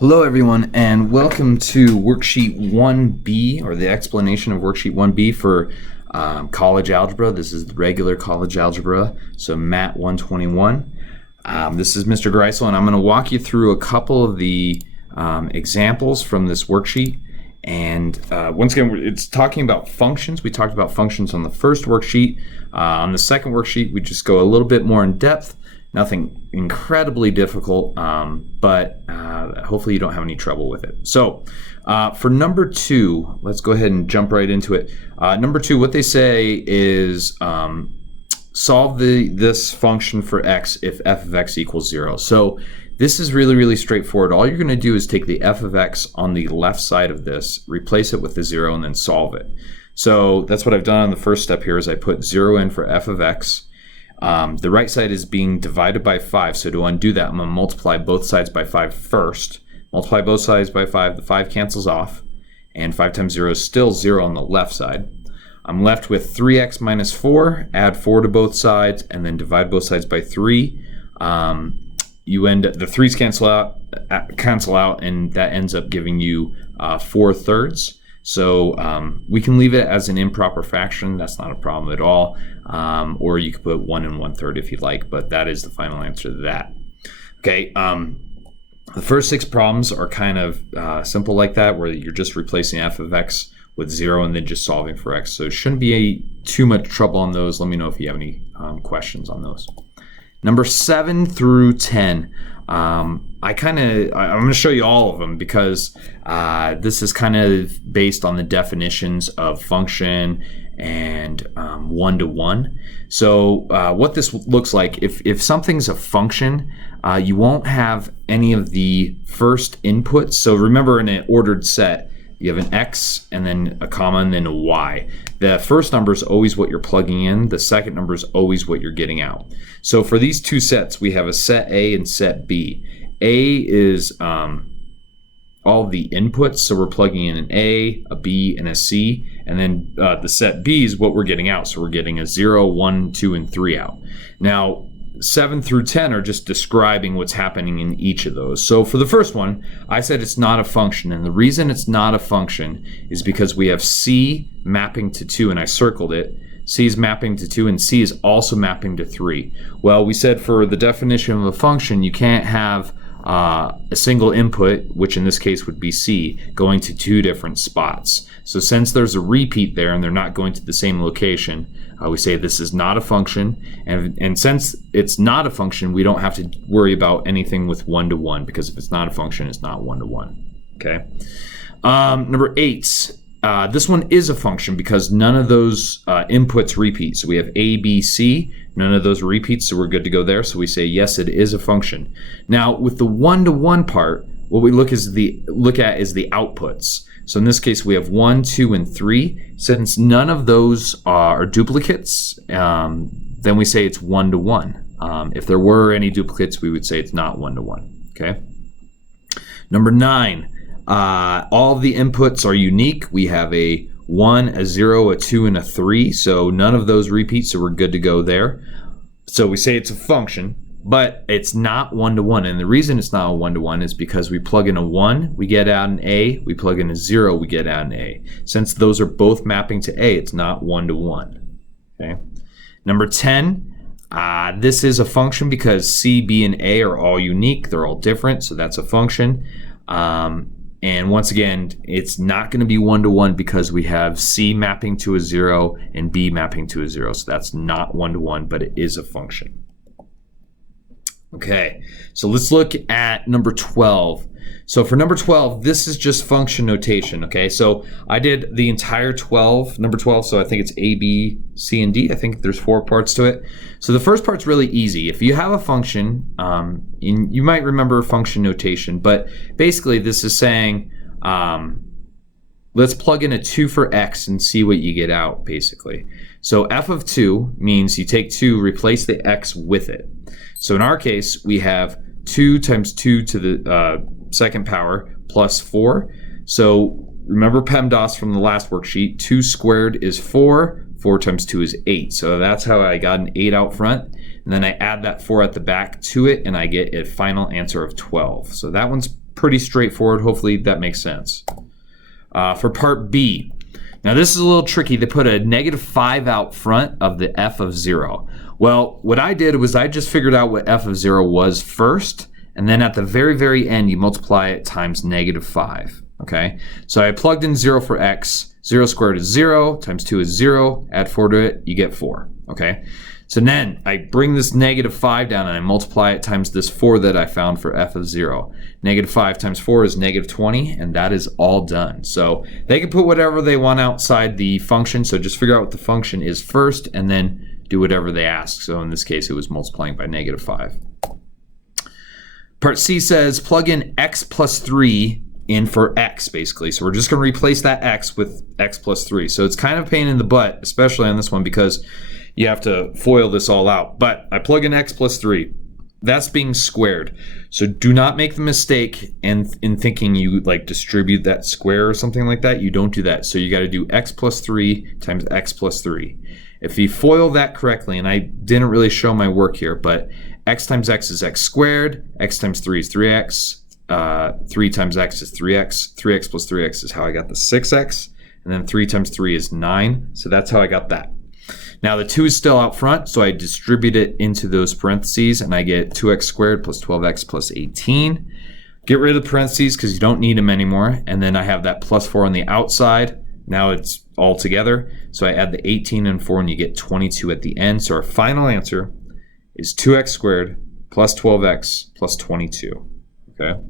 Hello everyone, and welcome to worksheet 1B, or the explanation of worksheet 1B for college algebra. This is the regular college algebra, so MAT121. This is Mr. Griesel, and I'm going to walk you through a couple of the examples from this worksheet. And once again, it's talking about functions. We talked about functions on the first worksheet. On the second worksheet, we just go a little bit more in depth. Nothing incredibly difficult, but hopefully you don't have any trouble with it. So for number 2, let's go ahead and jump right into it. Number 2, what they say is solve this function for x if f of x equals 0. So this is really straightforward. All you're going to do is take the f of x on the left side of this, replace it with the 0, and then solve it. So that's what I've done on the first step here is I put 0 in for f of x. The right side is being divided by 5, so to undo that, I'm going to multiply both sides by 5 first. Multiply both sides by 5, the 5 cancels off, and 5 times 0 is still 0 on the left side. I'm left with 3x minus 4, add 4 to both sides, and then divide both sides by 3. You end up, the 3's cancel out, and that ends up giving you 4/3. So we can leave it as an improper fraction. That's not a problem at all. Or you could put 1 1/3 if you'd like, but that is the final answer to that. Okay, the first 6 problems are kind of simple like that, where you're just replacing f of x with 0 and then just solving for x. So it shouldn't be too much trouble on those. Let me know if you have any questions on those. Number 7 through 10. I'm going to show you all of them because this is kind of based on the definitions of function and one-to-one. So what this looks like, if something's a function, you won't have any of the first inputs. So remember, in an ordered set, you have an x and then a comma and then a y. The first number is always what you're plugging in. The second number is always what you're getting out. So for these two sets, we have a set A and set B. A is all the inputs, so we're plugging in an A, a B, and a C. And then the set B is what we're getting out. So we're getting a 0, 1, 2, and 3 out. Now, 7 through 10 are just describing what's happening in each of those. So for the first one, I said it's not a function, and the reason it's not a function is because we have C mapping to 2, and I circled it. C is mapping to 2, and C is also mapping to 3. Well, we said for the definition of a function, you can't have a single input, which in this case would be C, going to 2 different spots. So since there's a repeat there and they're not going to the same location, we say this is not a function. And since it's not a function, we don't have to worry about anything with one-to-one, because if it's not a function, it's not one-to-one. Okay. Number 8. This one is a function because none of those inputs repeat. So we have A, B, C. None of those repeats, so we're good to go there. So we say, yes, it is a function. Now, with the one-to-one part, what we look at is the outputs. So in this case, we have 1, 2, and 3. Since none of those are duplicates, then we say it's one-to-one. If there were any duplicates, we would say it's not one-to-one. Okay. Number 9. All of the inputs are unique. We have a 1, a 0, a 2, and a 3. So none of those repeats, so we're good to go there. So we say it's a function, but it's not one-to-one. And the reason it's not a one-to-one is because we plug in a 1, we get out an A. We plug in a 0, we get out an A. Since those are both mapping to A, it's not one-to-one. Okay. Number 10. This is a function because C, B, and A are all unique. They're all different, so that's a function. And once again, it's not going to be one-to-one because we have C mapping to a 0 and B mapping to a 0. So that's not one-to-one, but it is a function. Okay, so let's look at number 12. So for number 12, this is just function notation, okay? So I did the entire number 12, so I think it's A, B, C, and D. I think there's 4 parts to it. So the first part's really easy. If you have a function, you might remember function notation, but basically this is saying, let's plug in a 2 for x and see what you get out, basically. So f of 2 means you take 2, replace the x with it. So in our case, we have 2 times 2 to the second power plus 4. So remember PEMDAS from the last worksheet, 2 squared is 4, 4 times 2 is 8. So that's how I got an 8 out front. And then I add that 4 at the back to it, and I get a final answer of 12. So that one's pretty straightforward. Hopefully that makes sense. For part B, now this is a little tricky. They put a -5 out front of the f of 0. Well, what I did was I just figured out what f of 0 was first, and then at the very, very end, you multiply it times -5, okay? So I plugged in 0 for x. 0 squared is 0, times 2 is 0, add 4 to it, you get 4, okay? So then I bring this -5 down and I multiply it times this 4 that I found for f of 0. -5 times 4 is -20, and that is all done. So they can put whatever they want outside the function, so just figure out what the function is first and then do whatever they ask. So in this case, it was multiplying by -5. Part C says plug in x plus 3 in for x, basically. So we're just going to replace that x with x plus 3. So it's kind of a pain in the butt, especially on this one, because you have to FOIL this all out. But I plug in x plus 3. That's being squared. So do not make the mistake in thinking you like distribute that square or something like that. You don't do that. So you got to do x plus 3 times x plus 3. If you FOIL that correctly, and I didn't really show my work here, but x times x is x squared, x times 3 is 3x, 3 times x is 3x, 3x plus 3x is how I got the 6x, and then 3 times 3 is 9, so that's how I got that. Now the 2 is still out front, so I distribute it into those parentheses, and I get 2x squared plus 12x plus 18. Get rid of the parentheses because you don't need them anymore, and then I have that plus 4 on the outside. Now it's all together, so I add the 18 and 4, and you get 22 at the end. So our final answer is 2x squared plus 12x plus 22. Okay.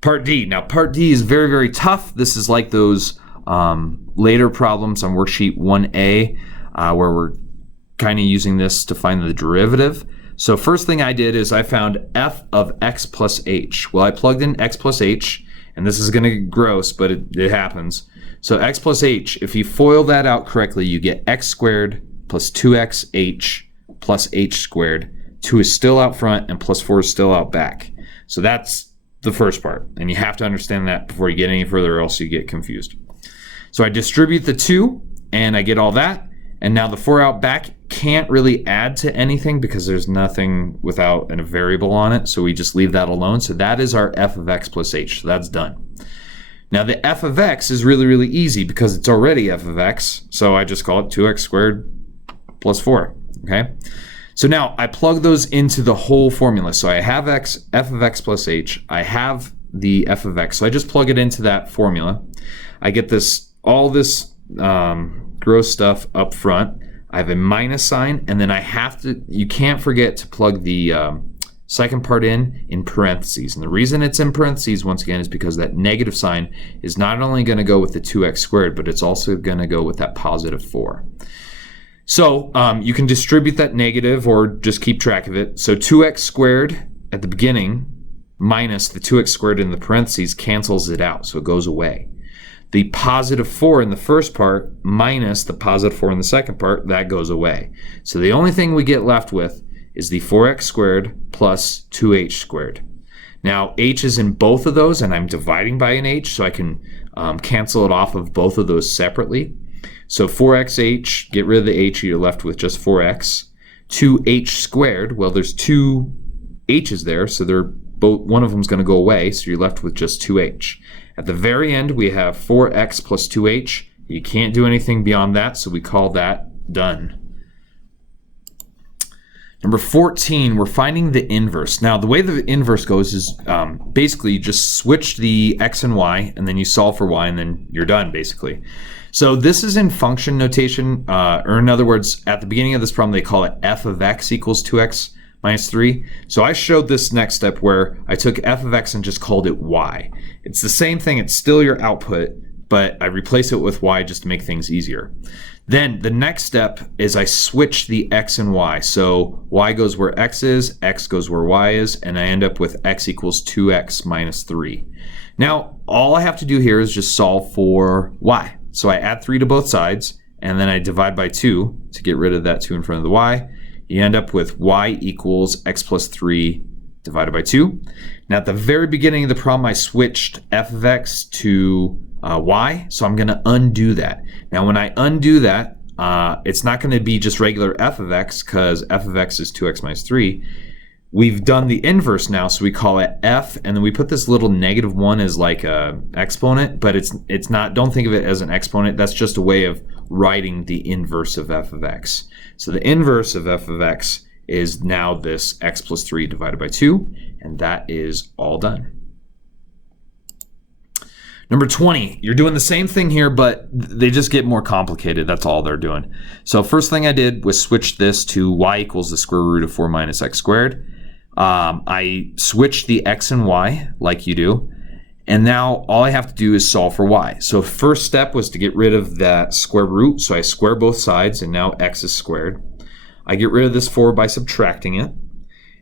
Part D. Now part D is very, very tough. This is like those later problems on worksheet 1A where we're kind of using this to find the derivative. So first thing I did is I found f of x plus h. Well, I plugged in x plus h, and this is going to get gross, but it happens. So x plus h, if you FOIL that out correctly, you get x squared plus 2xh plus h squared. 2 is still out front, and plus 4 is still out back. So that's the first part, and you have to understand that before you get any further, or else you get confused. So I distribute the 2, and I get all that, and now the 4 out back can't really add to anything because there's nothing without a variable on it, so we just leave that alone. So that is our f of x plus h, so that's done. Now the f of x is really, really easy because it's already f of x, so I just call it 2x squared plus 4, okay? So now I plug those into the whole formula. So I have f of x plus h, I have the f of x, so I just plug it into that formula. I get this, all this gross stuff up front. I have a minus sign, and then I have to, you can't forget to plug the second part in parentheses. And the reason it's in parentheses, once again, is because that negative sign is not only going to go with the 2x squared, but it's also going to go with that positive 4. So you can distribute that negative or just keep track of it. So 2x squared at the beginning minus the 2x squared in the parentheses cancels it out, so it goes away. The positive 4 in the first part minus the positive 4 in the second part, that goes away. So the only thing we get left with is the 4x squared plus 2h squared. Now h is in both of those, and I'm dividing by an h, so I can cancel it off of both of those separately. So 4xh, get rid of the h, you're left with just 4x. 2h squared, well, there's two h's there, so they're both, one of them is going to go away, so you're left with just 2h. At the very end, we have 4x plus 2h. You can't do anything beyond that, so we call that done. Number 14, we're finding the inverse. Now, the way the inverse goes is basically you just switch the x and y, and then you solve for y, and then you're done, basically. So this is in function notation, or in other words, at the beginning of this problem, they call it f of x equals 2x minus 3. So I showed this next step where I took f of x and just called it y. It's the same thing, it's still your output, but I replace it with y just to make things easier. Then the next step is I switch the x and y. So y goes where x is, x goes where y is, and I end up with x equals 2x minus 3. Now, all I have to do here is just solve for y. So I add 3 to both sides, and then I divide by 2 to get rid of that 2 in front of the y. You end up with y equals x plus 3 divided by 2. Now at the very beginning of the problem, I switched f of x to y, so I'm going to undo that. Now when I undo that, it's not going to be just regular f of x because f of x is 2x minus 3. we've done the inverse now, so we call it f, and then we put this little -1 as like a exponent, but it's not, don't think of it as an exponent. That's just a way of writing the inverse of f of x. So the inverse of f of x is now this x plus 3 divided by 2, and that is all done. Number 20, you're doing the same thing here, but they just get more complicated. That's all they're doing. So first thing I did was switch this to y equals the square root of 4 minus x squared. I switched the x and y like you do, and now all I have to do is solve for y. So first step was to get rid of that square root, so I square both sides, and now x is squared. I get rid of this 4 by subtracting it,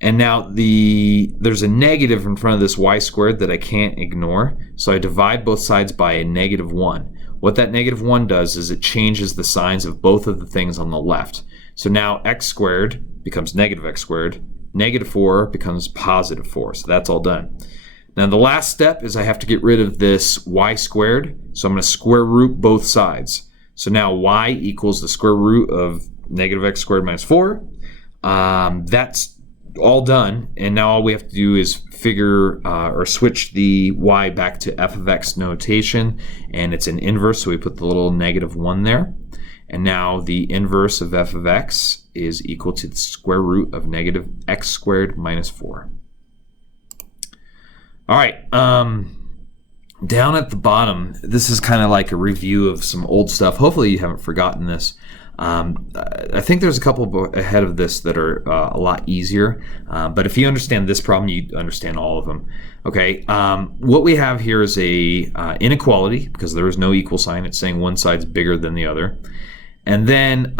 and now there's a negative in front of this y squared that I can't ignore, so I divide both sides by a -1. What that -1 does is it changes the signs of both of the things on the left. So now x squared becomes -x squared, -4 becomes +4, so that's all done. Now the last step is I have to get rid of this y squared, so I'm going to square root both sides. So now y equals the square root of -x squared minus 4. That's all done, and now all we have to do is figure or switch the y back to f of x notation, and it's an inverse, so we put the little -1 there, and now the inverse of f of x is equal to the square root of -x squared minus 4. All right, down at the bottom, this is kind of like a review of some old stuff. Hopefully you haven't forgotten this. I think there's a couple ahead of this that are a lot easier, but if you understand this problem, you understand all of them. Okay, what we have here is a inequality, because there is no equal sign. It's saying one side's bigger than the other. And then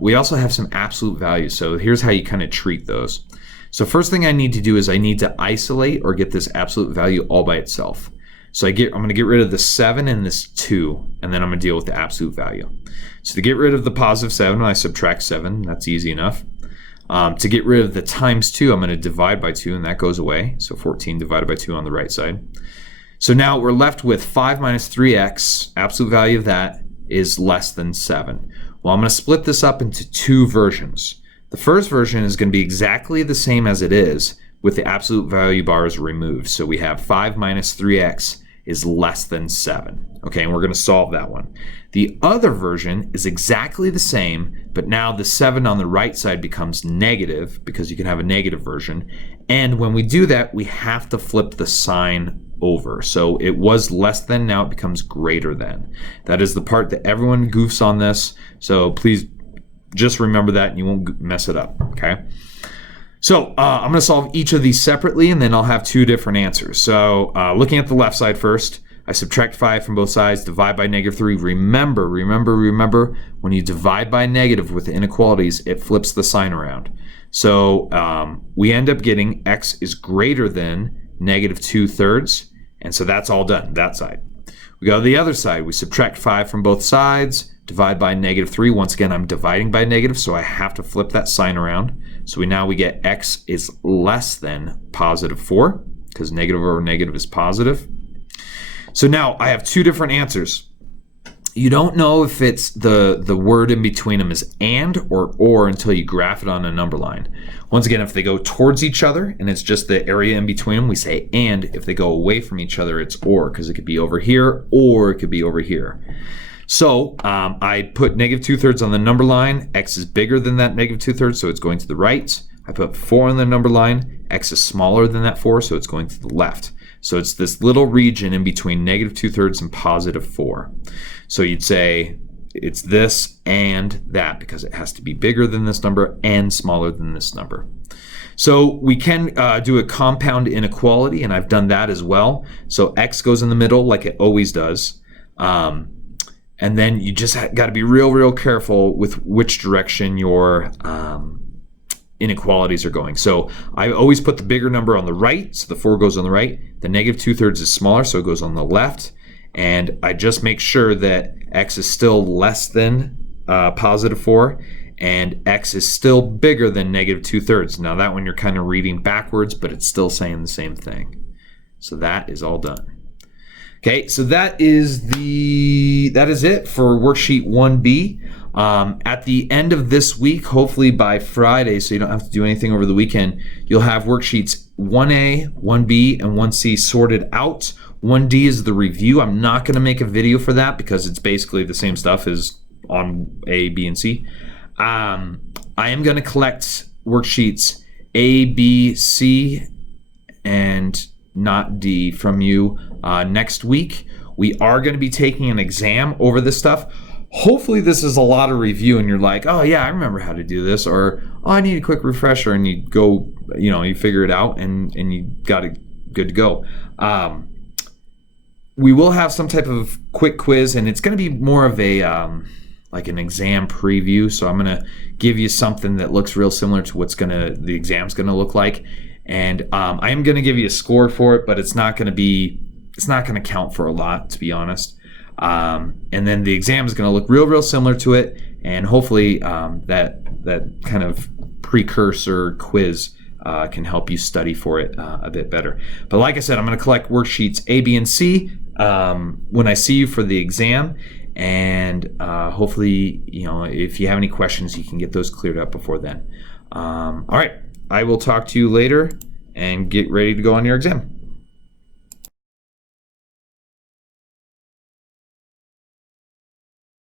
we also have some absolute values. So here's how you kind of treat those. So first thing I need to do is I need to isolate or get this absolute value all by itself. So I'm going to get rid of the 7 and this 2, and then I'm going to deal with the absolute value. So to get rid of the +7, I subtract 7. That's easy enough. To get rid of the times 2, I'm going to divide by 2, and that goes away. So 14 divided by 2 on the right side. So now we're left with 5 minus 3x. Absolute value of that is less than 7. Well, I'm going to split this up into 2 versions. The first version is going to be exactly the same as it is, with the absolute value bars removed. So we have 5 minus 3x is less than 7. Okay, and we're going to solve that one. The other version is exactly the same, but now the 7 on the right side becomes negative, because you can have a negative version. And when we do that, we have to flip the sign over. So it was less than, now it becomes greater than. That is the part that everyone goofs on this. So please just remember that and you won't mess it up, okay? So I'm going to solve each of these separately, and then I'll have 2 different answers. So looking at the left side first, I subtract 5 from both sides, divide by -3. Remember, when you divide by negative with the inequalities, it flips the sign around. So we end up getting x is greater than -2/3, and so that's all done, that side. We go to the other side, we subtract 5 from both sides, divide by -3. Once again, I'm dividing by negative, so I have to flip that sign around. So we get x is less than +4, because negative over negative is positive. So now I have 2 different answers. You don't know if it's the word in between them is and or until you graph it on a number line. Once again, if they go towards each other and it's just the area in between them, we say and. If they go away from each other, it's or, because it could be over here or it could be over here. So I put -2/3 on the number line. X is bigger than that -2/3, so it's going to the right. I put 4 on the number line. X is smaller than that 4, so it's going to the left. So it's this little region in between -2/3 and +4. So you'd say it's this and that, because it has to be bigger than this number and smaller than this number. So we can do a compound inequality, and I've done that as well. So x goes in the middle like it always does. And then you just got to be real careful with which direction your inequalities are going. So I always put the bigger number on the right, so the 4 goes on the right. The -2/3 is smaller, so it goes on the left. And I just make sure that x is still less than +4, and x is still bigger than -2/3. Now that one you're kind of reading backwards, but it's still saying the same thing. So that is all done. Okay, so that is it for worksheet 1B. At the end of this week, hopefully by Friday, so you don't have to do anything over the weekend, you'll have worksheets 1A, 1B, and 1C sorted out. 1D is the review. I'm not going to make a video for that because it's basically the same stuff as on A, B, and C. I am going to collect worksheets A, B, C, and not D from you next week. We are going to be taking an exam over this stuff. Hopefully this is a lot of review and you're like, oh yeah, I remember how to do this, or oh, I need a quick refresher, and you go, you figure it out and you got it good to go. We will have some type of quick quiz, and it's going to be more of a like an exam preview. So I'm going to give you something that looks real similar to the exam's going to look like, and I am going to give you a score for it, but it's not going to count for a lot, to be honest. And then the exam is going to look real similar to it, and hopefully that kind of precursor quiz can help you study for it a bit better. But like I said, I'm going to collect worksheets A, B, and C when I see you for the exam, and hopefully, if you have any questions, you can get those cleared up before then. All right, I will talk to you later, and get ready to go on your exam.